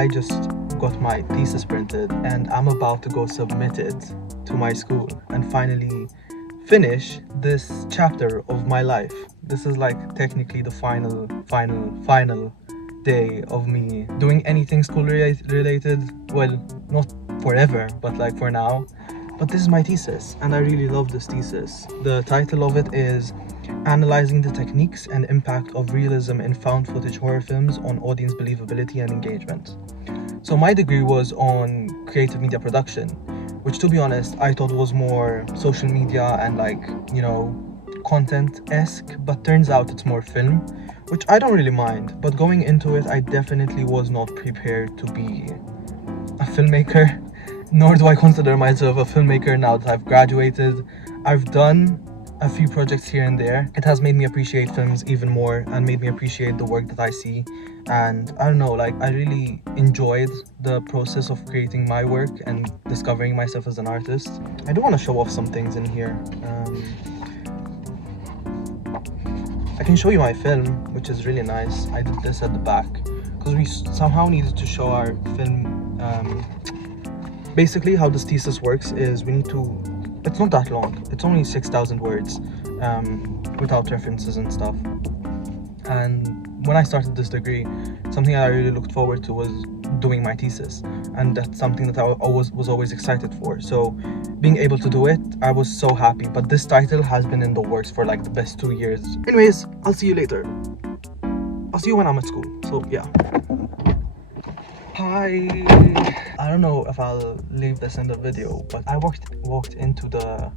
I just got my thesis printed and I'm about to go submit it to my school and finally finish this chapter of my life. This is like technically the final day of me doing anything school related. Well, not forever, but like for now. But this is my thesis and I really love this thesis. The title of it is Analyzing the Techniques and Impact of Realism in Found Footage Horror Films on Audience Believability and Engagement. So my degree was on creative media production, which to be honest, I thought was more social media and like, content-esque, but turns out it's more film, which I don't really mind. But going into it, I definitely was not prepared to be a filmmaker, nor do I consider myself a filmmaker now that I've graduated. I've done a few projects here and there. It has made me appreciate films even more and made me appreciate the work that I see. And I don't know, like I really enjoyed the process of creating my work and discovering myself as an artist. I do want to show off some things in here. I can show you my film, which is really nice. I did this at the back because we somehow needed to show our film. Basically how this thesis works is we need to, it's not that long, it's only 6,000 words without references and stuff. And when I started this degree, something I really looked forward to was doing my thesis, and that's something that I was always excited for. So being able to do it, I was so happy. But this title has been in the works for like the best 2 years. Anyways, I'll see you later. I'll see you when I'm at school. So yeah. Hi. I don't know if I'll leave this in the video, but I walked into the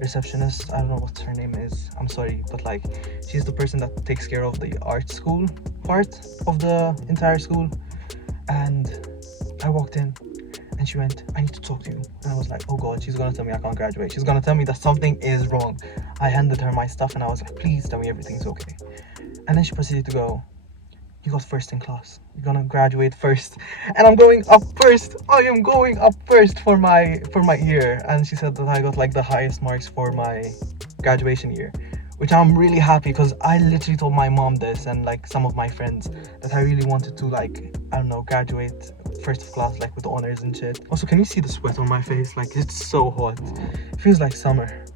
receptionist. I don't know what her name is, I'm sorry, but like she's the person that takes care of the art school part of the entire school. And I walked in and she went, I need to talk to you. And I was like, oh god, she's gonna tell me I can't graduate, she's gonna tell me that something is wrong. I handed her my stuff and I was like, please tell me everything's okay. And then she proceeded to go, you got first in class, you're gonna graduate first. And I'm going up first. I am going up first for my year. And she said that I got like the highest marks for my graduation year, which I'm really happy because I literally told my mom this and like some of my friends that I really wanted to like, I don't know, graduate first of class like with honors and shit. Also, can you see the sweat on my face? Like it's so hot, it feels like summer.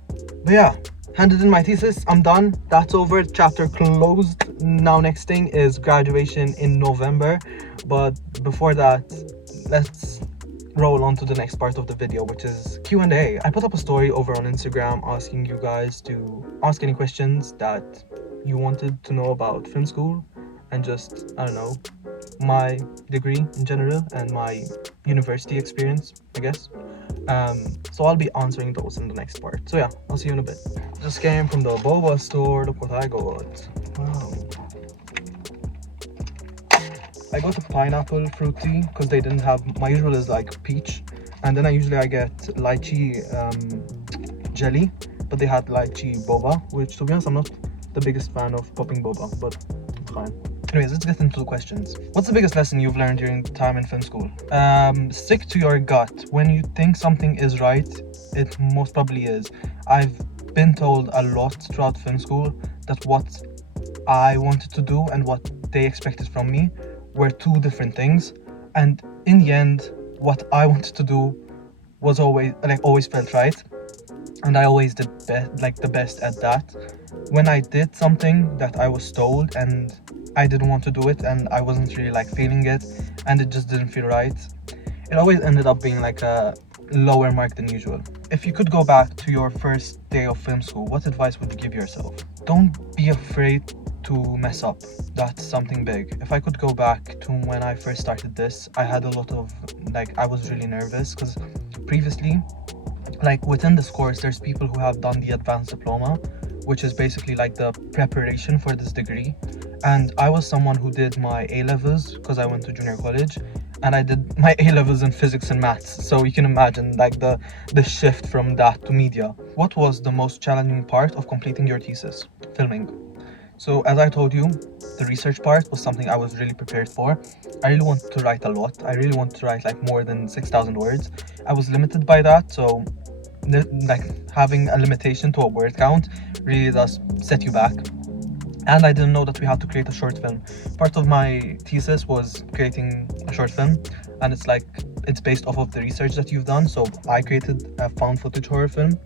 But yeah, handed in my thesis, I'm done, that's over, chapter closed. Now next thing is graduation in November, but before that, let's roll on to the next part of the video, which is Q&A. I put up a story over on Instagram asking you guys to ask any questions that you wanted to know about film school and just, I don't know, my degree in general and my university experience, I guess. So I'll be answering those in the next part. So yeah, I'll see you in a bit. Just came from the boba store. Look what I got. Wow. I got a pineapple fruit tea because they didn't have, my usual is like peach, and then I get lychee jelly, but they had lychee boba, which to be honest I'm not the biggest fan of popping boba, but fine. Anyways, let's get into the questions. What's the biggest lesson you've learned during time in film school? Stick to your gut. When you think something is right, it most probably is. I've been told a lot throughout film school that what I wanted to do and what they expected from me were two different things, and in the end what I wanted to do was always felt right, and I always did the best at that. When I did something that I was told and I didn't want to do it and I wasn't really like feeling it and it just didn't feel right, it always ended up being like a lower mark than usual. If you could go back to your first day of film school, what advice would you give yourself? Don't be afraid to mess up. That's something big. If I could go back to when I first started this, I had a lot of I was really nervous because previously, like within this course, there's people who have done the advanced diploma, which is basically like the preparation for this degree. And I was someone who did my A-levels because I went to junior college, and I did my A-levels in physics and maths. So you can imagine like the shift from that to media. What was the most challenging part of completing your thesis? Filming. So as I told you, the research part was something I was really prepared for. I really wanted to write a lot. I really wanted to write like more than 6,000 words. I was limited by that, so like having a limitation to a word count really does set you back. and I didn't know that we had to create a short film. Part of my thesis was creating a short film, and it's based off of the research that you've done. So I created a found footage horror film,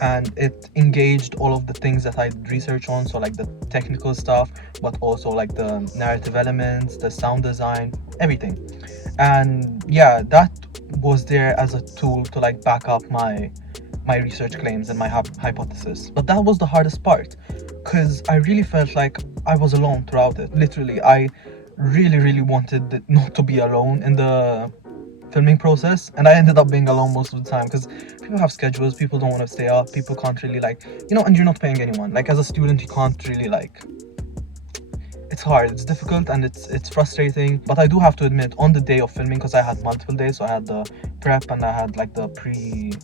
and it engaged all of the things that I researched on, so like the technical stuff, but also like the narrative elements, the sound design, everything. And yeah, that was there as a tool to like back up my research claims and my hypothesis. But that was the hardest part, because I really felt like I was alone throughout it. Literally, I really wanted not to be alone in the filming process, and I ended up being alone most of the time, because people have schedules, people don't want to stay up, people can't really like, and you're not paying anyone. Like as a student, you can't really like, it's hard, it's difficult, and it's frustrating. But I do have to admit, on the day of filming, because I had multiple days, so I had the prep and I had like the previs,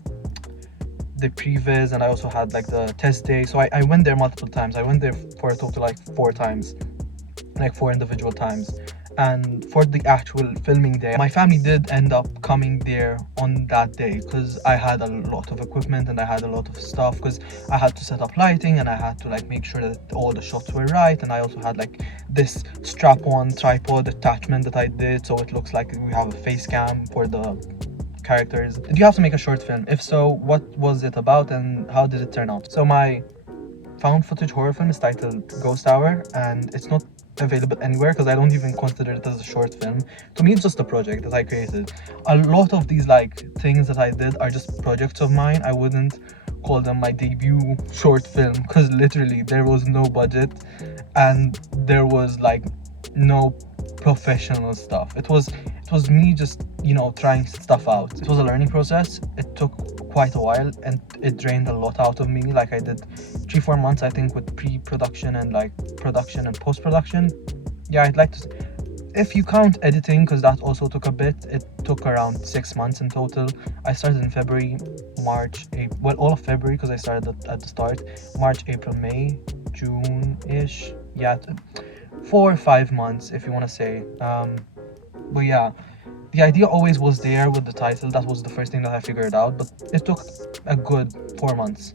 and I also had like the test day. So I went there multiple times. I went there for a total like 4 times, like 4 individual times. And for the actual filming day, my family did end up coming there on that day, because I had a lot of equipment and I had a lot of stuff, because I had to set up lighting and I had to like make sure that all the shots were right. And I also had like this strap-on tripod attachment that I did, so it looks like we have a face cam for the characters. Did you have to make a short film? If so, what was it about and how did it turn out? So my found footage horror film is titled Ghost Hour, and it's not available anywhere because I don't even consider it as a short film. To me, it's just a project that I created. A lot of these like things that I did are just projects of mine. I wouldn't call them my debut short film, because literally there was no budget and there was like no professional stuff. It was me just trying stuff out. It was a learning process. It took quite a while and it drained a lot out of me. Like I did 3-4 months, I think, with pre-production and like production and post-production. Yeah, I'd like to, if you count editing, because that also took a bit, it took around 6 months in total. I started in February, March, April, well, all of February, because I started at the start. March, April, May, June-ish. Yeah, 4 or 5 months, if you want to say. But yeah, the idea always was there with the title. That was the first thing that I figured out, but it took a good 4 months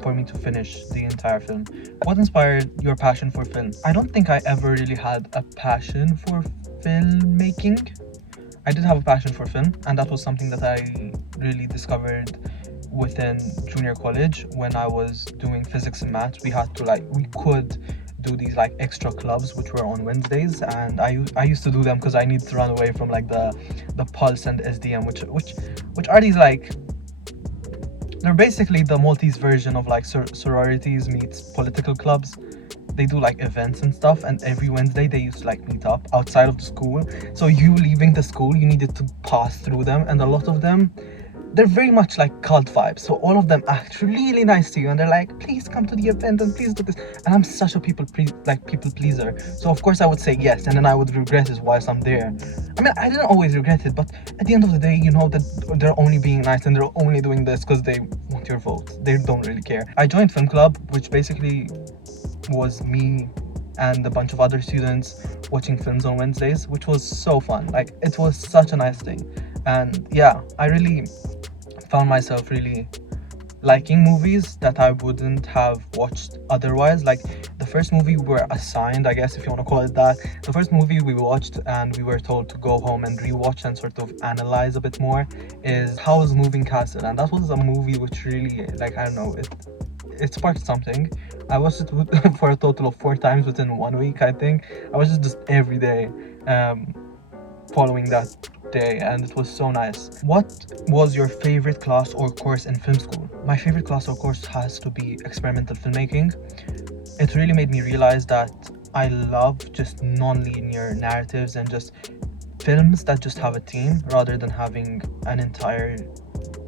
for me to finish the entire film. What inspired your passion for film? I don't think I ever really had a passion for filmmaking. I did have a passion for film, and that was something that I really discovered within junior college when I was doing physics and maths. We could do these like extra clubs which were on Wednesdays, and I used to do them because I needed to run away from like the Pulse and SDM, which are these like, they're basically the Maltese version of like sororities meets political clubs. They do like events and stuff, and every Wednesday they used to like meet up outside of the school. So you leaving the school, you needed to pass through them, and a lot of them, they're very much like cult vibes. So all of them act really nice to you, and they're like, please come to the event and please do this. And I'm such a people pleaser. So of course I would say yes, and then I would regret it whilst I'm there. I mean, I didn't always regret it, but at the end of the day, you know that they're only being nice and they're only doing this because they want your vote. They don't really care. I joined film club, which basically was me and a bunch of other students watching films on Wednesdays, which was so fun. Like, it was such a nice thing. And yeah, I really found myself really liking movies that I wouldn't have watched otherwise. Like the first movie we were assigned, I guess if you want to call it that, the first movie we watched and we were told to go home and rewatch and sort of analyze a bit more is Howl's Moving Castle. And that was a movie which really, like, I don't know, it sparked something. I watched it for a total of 4 times within 1 week, I think. I watched it just every day following that day, and it was so nice. What was your favorite class or course in film school? My favorite class or course has to be experimental filmmaking. It really made me realize that I love just non-linear narratives and just films that just have a theme rather than having an entire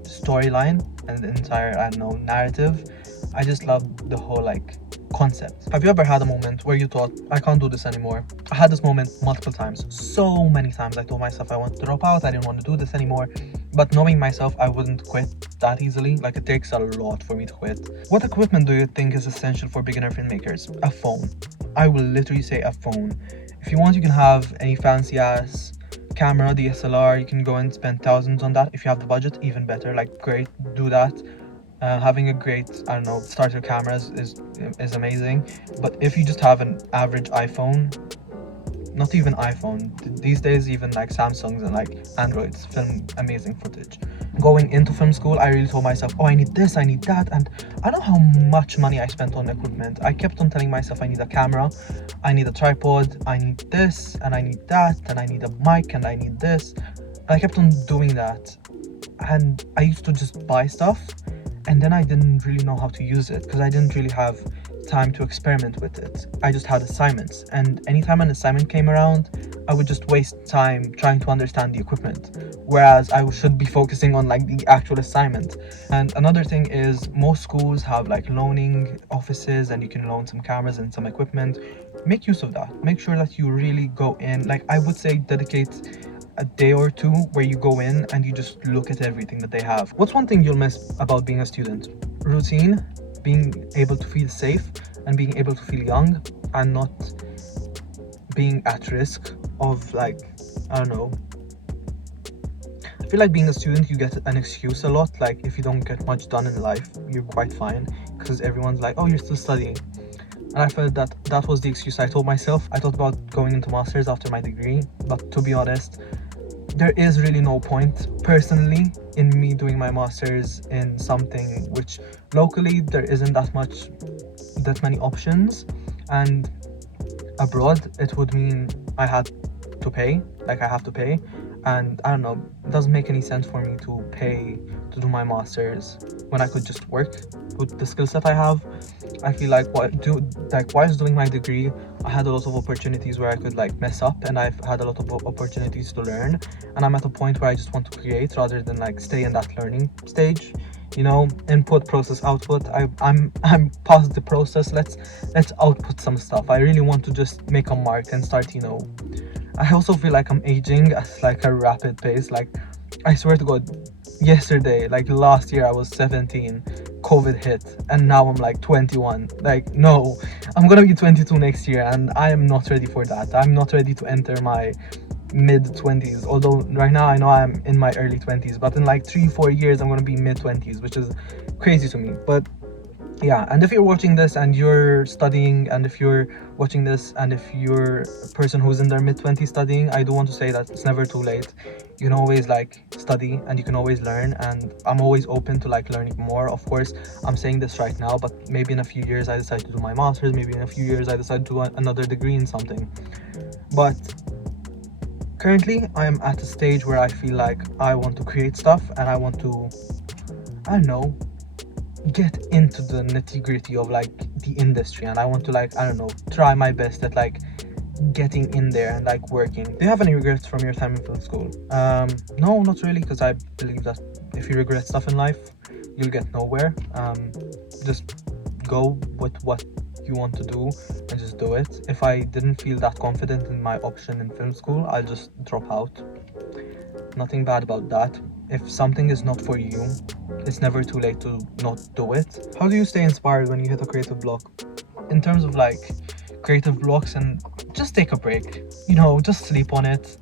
storyline and an entire, I don't know, narrative. I just love the whole like concept. Have you ever had a moment where you thought, I can't do this anymore? I had this moment multiple times, so many times. I told myself I want to drop out, I didn't want to do this anymore. But knowing myself, I wouldn't quit that easily. Like, it takes a lot for me to quit. What equipment do you think is essential for beginner filmmakers? A phone. I will literally say a phone. If you want, you can have any fancy ass camera, DSLR. You can go and spend thousands on that. If you have the budget, even better. Like, great, do that. Having a great, I don't know, starter cameras is amazing. But if you just have an average iPhone, not even iPhone, these days even like Samsungs and like Androids film amazing footage. Going into film school, I really told myself, oh, I need this, I need that, and I don't know how much money I spent on equipment. I kept on telling myself I need a camera, I need a tripod, I need this, and I need that, and I need a mic, and I need this. And I kept on doing that, and I used to just buy stuff, and then I didn't really know how to use it because I didn't really have time to experiment with it. I just had assignments, and anytime an assignment came around, I would just waste time trying to understand the equipment, whereas I should be focusing on like the actual assignment. And another thing is, most schools have like loaning offices, and you can loan some cameras and some equipment. Make use of that. Make sure that you really go in, like I would say, dedicate a day or two where you go in and you just look at everything that they have. What's one thing you'll miss about being a student? Routine, being able to feel safe, and being able to feel young, and not being at risk of like, I don't know. I feel like being a student, you get an excuse a lot. Like if you don't get much done in life, you're quite fine because everyone's like, oh, you're still studying. And I felt that that was the excuse I told myself. I thought about going into masters after my degree, but to be honest, there is really no point personally in me doing my masters in something which locally there isn't that many options, and abroad it would mean I have to pay, and I don't know, it doesn't make any sense for me to pay to do my masters when I could just work with the skill set I have. I feel like whilst doing my degree, I had a lot of opportunities where I could like mess up, and I've had a lot of opportunities to learn, and I'm at a point where I just want to create rather than like stay in that learning stage. You know, input, process, output. I'm past the process. Let's output some stuff. I really want to just make a mark and start, you know. I also feel like I'm aging at like a rapid pace. Like I swear to God, yesterday, like last year I was 17, COVID hit, and now I'm like 21. Like no, I'm gonna be 22 next year, and I am not ready for that. I'm not ready to enter my mid 20s, although right now I know I'm in my early 20s, but in like 3-4 years I'm gonna be mid 20s, which is crazy to me. But yeah, and if you're watching this and you're studying, and if you're watching this and if you're a person who's in their mid 20s studying, I do want to say that it's never too late. You can always like study, and you can always learn, and I'm always open to like learning more. Of course, I'm saying this right now, but maybe in a few years I decide to do my master's, maybe in a few years I decide to do another degree in something. But currently I am at a stage where I feel like I want to create stuff, and I want to, I don't know, get into the nitty-gritty of like the industry, and I want to like, I don't know, try my best at like getting in there and like working. Do you have any regrets from your time in film school? No, not really, because I believe that if you regret stuff in life, you'll get nowhere. Just go with what you want to do and just do it. If I didn't feel that confident in my option in film school, I'll just drop out. Nothing bad about that. If something is not for you, it's never too late to not do it. How do you stay inspired when you hit a creative block? In terms of like creative blocks, and just take a break, you know, just sleep on it.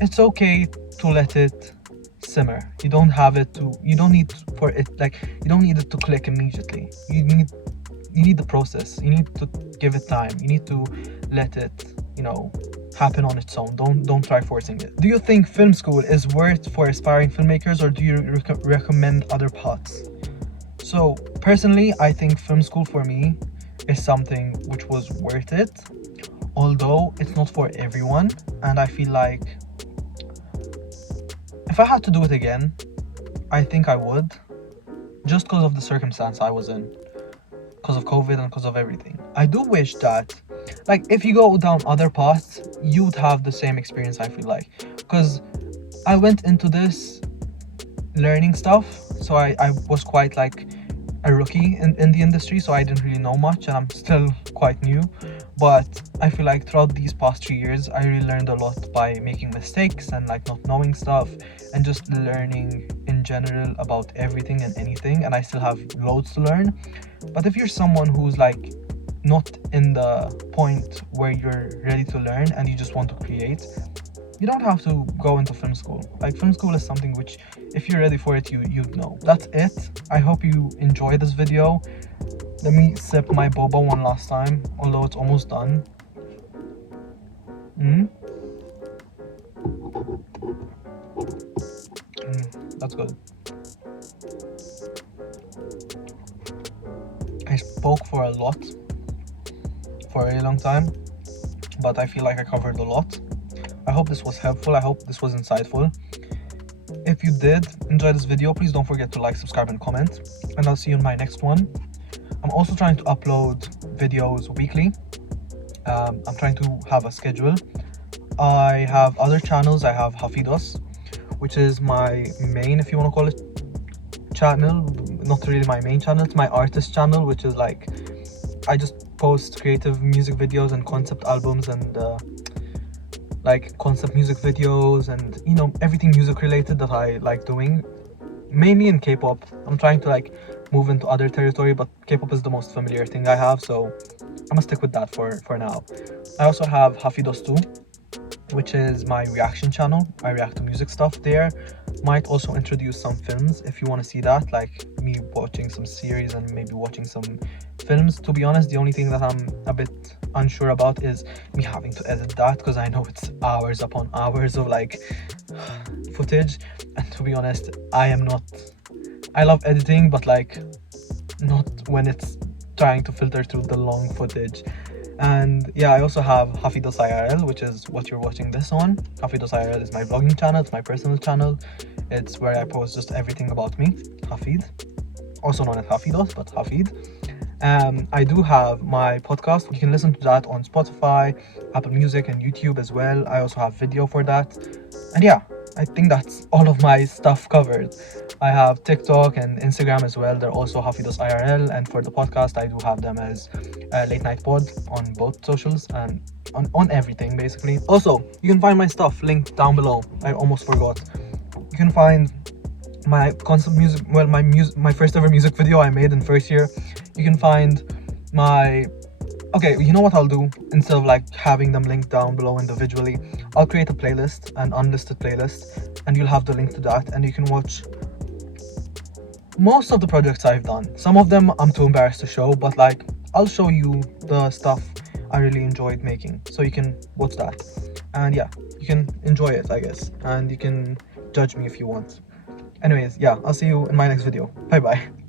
It's okay to let it simmer. You don't need for it, like, you don't need it to click immediately. You need the process. You need to give it time. You need to let it, you know, happen on its own. Don't try forcing it. Do you think film school is worth for aspiring filmmakers, or do you recommend other paths? So personally, I think film school for me is something which was worth it, although it's not for everyone. And I feel like if I had to do it again, I think I would, just because of the circumstance I was in, because of COVID and because of everything. I do wish that, like, if you go down other paths, you'd have the same experience, I feel like, because I went into this learning stuff, so I was quite like a rookie in the industry, so I didn't really know much, and I'm still quite new. But I feel like throughout these past 3 years, I really learned a lot by making mistakes and like not knowing stuff, and just learning in general about everything and anything, and I still have loads to learn. But if you're someone who's like not in the point where you're ready to learn and you just want to create, you don't have to go into film school. Like, film school is something which, if you're ready for it, you'd know. That's it. I hope you enjoy this video. Let me sip my boba one last time, although it's almost done. That's good. I spoke for a really long time, but I feel like I covered a lot. I hope this was helpful. I hope this was insightful. If you did enjoy this video, please don't forget to like, subscribe, and comment. And I'll see you in my next one. I'm also trying to upload videos weekly. I'm trying to have a schedule. I have other channels. I have Hafidos, which is my main, if you want to call it, channel. Not really my main channel, it's my artist channel, which is like, I just post creative music videos and concept albums and like concept music videos and, you know, everything music related that I like doing, mainly in K-pop. I'm trying to like move into other territory, but K-pop is the most familiar thing I have, so I'm gonna stick with that for now. I also have Hafidos 2, which is my reaction channel. I react to music stuff there. Might also introduce some films if you want to see that, like me watching some series and maybe watching some films. To be honest, the only thing that I'm a bit unsure about is me having to edit that, because I know it's hours upon hours of like footage, and to be honest, I love editing, but like not when it's trying to filter through the long footage. And yeah, I also have Hafidos IRL, which is what you're watching this on. Hafidos IRL is my vlogging channel, it's my personal channel. It's where I post just everything about me, Hafid, also known as Hafidos, but Hafid. I do have my podcast. You can listen to that on Spotify, Apple Music, and YouTube as well. I also have video for that. And yeah, I think that's all of my stuff covered. I have TikTok and Instagram as well. They're also Hafidos IRL. And for the podcast, I do have them as Late Night Pod on both socials and on everything basically. Also, you can find my stuff linked down below. I almost forgot. You can find my concept music, well, my first ever music video I made in first year. You can find my, okay, you know what I'll do? Instead of like having them linked down below individually, I'll create a playlist, an unlisted playlist, and you'll have the link to that, and you can watch most of the projects I've done. Some of them I'm too embarrassed to show, but like I'll show you the stuff I really enjoyed making, so you can watch that. And yeah, you can enjoy it, I guess, and you can judge me if you want. Anyways, yeah, I'll see you in my next video. Bye bye.